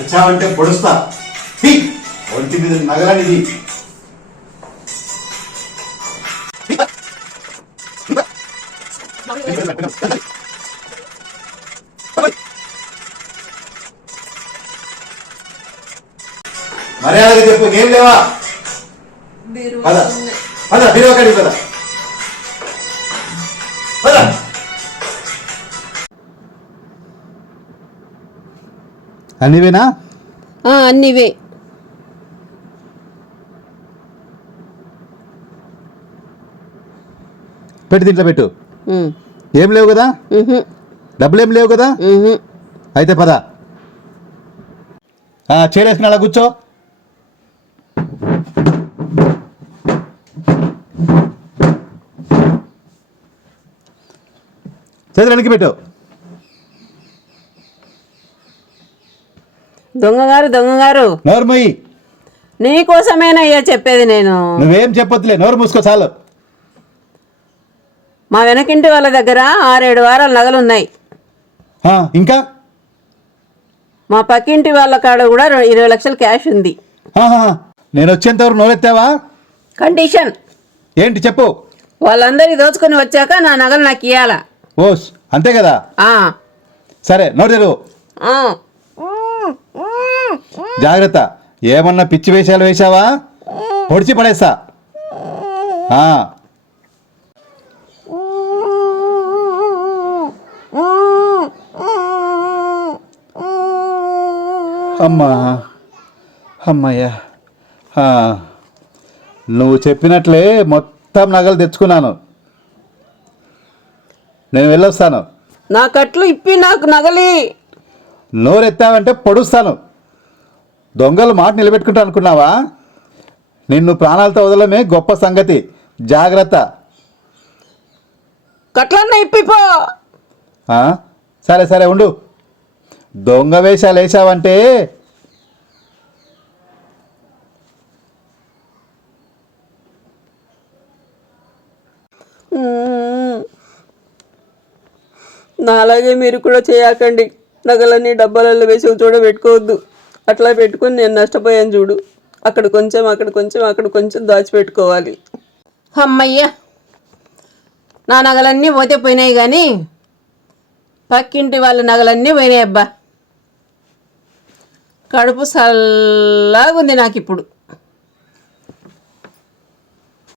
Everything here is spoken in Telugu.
వచ్చావంటే పొడుస్తా! ఒంటి మీద నగరానిది మర్యాదగా చెప్పు ఏం లేవా? పద. పద బీరువా కాడికి పద పద. అన్నివేనా? అన్నివే. పెట్టు దీంట్లో పెట్టు. ఏం లేవు కదా? డబ్బులు ఏం లేవు కదా. అయితే పద. చేరేసుకుని అలా కూర్చో. చేతులు వెనక్కి పెట్టు. దొంగగారు దొంగగారు. నోరు మొయ్యి నీకోసమేనయ్యా చెప్పేది నేను? నువ్వేం చెప్పొద్దులే నోరు మూసుకో చాలు. మా వెనకింటి వాళ్ళ దగ్గర ఆరేడు వారాల నగలు ఉన్నాయి ఆ, ఇంకా? మా పక్కింటి వాళ్ళ కాడ కూడా రె- ఇరవై లక్షల క్యాష్ ఉంది. ఆహా, నేను వచ్చేంతవరకు నోరెత్తావా? కండిషన్. ఏంటి చెప్పు? వాళ్ళందరి దోచుకొని వచ్చాక నా నగలు నాకు ఇయ్యాల. ఓస్ అంతే కదా? ఆ, సరే నోరు తెరువు. ఆ. జాగ్రత్త. ఏమన్నా పిచ్చి వేషాలు వేశావా? పొడిచి పడేస్తా. అమ్మా. అమ్మయ్యా. నువ్వు చెప్పినట్లే మొత్తం నగలు తెచ్చుకున్నాను. నేను వెళ్ళొస్తాను. నా కట్లు ఇప్పి నాకు నగలి. నోరెత్తావంటే పొడుస్తాను. దొంగలు మాట నిలబెట్టుకుంటా అనుకున్నావా? నిన్ను ప్రాణాలతో వదలమే గొప్ప సంగతి. జాగ్రత్త. కట్లన్న ఇప్పిపో? సరే సరే ఉండు. దొంగ వేషాలు వేసావంటే. నా అలాగే మీరు కూడా చేయకండి. నగలన్నీ డబ్బాలలో వేసి పెట్టుకోవద్దు. అట్లా పెట్టుకొని నేను నష్టపోయాను చూడు. అక్కడ కొంచెం అక్కడ కొంచెం అక్కడ కొంచెం దాచిపెట్టుకోవాలి. అమ్మయ్యా నా నగలన్నీ పోతే పోయినాయి కానీ పక్కింటి వాళ్ళ నగలన్నీ పోయినాయి అబ్బా. కడుపు చల్లగా ఉంది నాకు ఇప్పుడు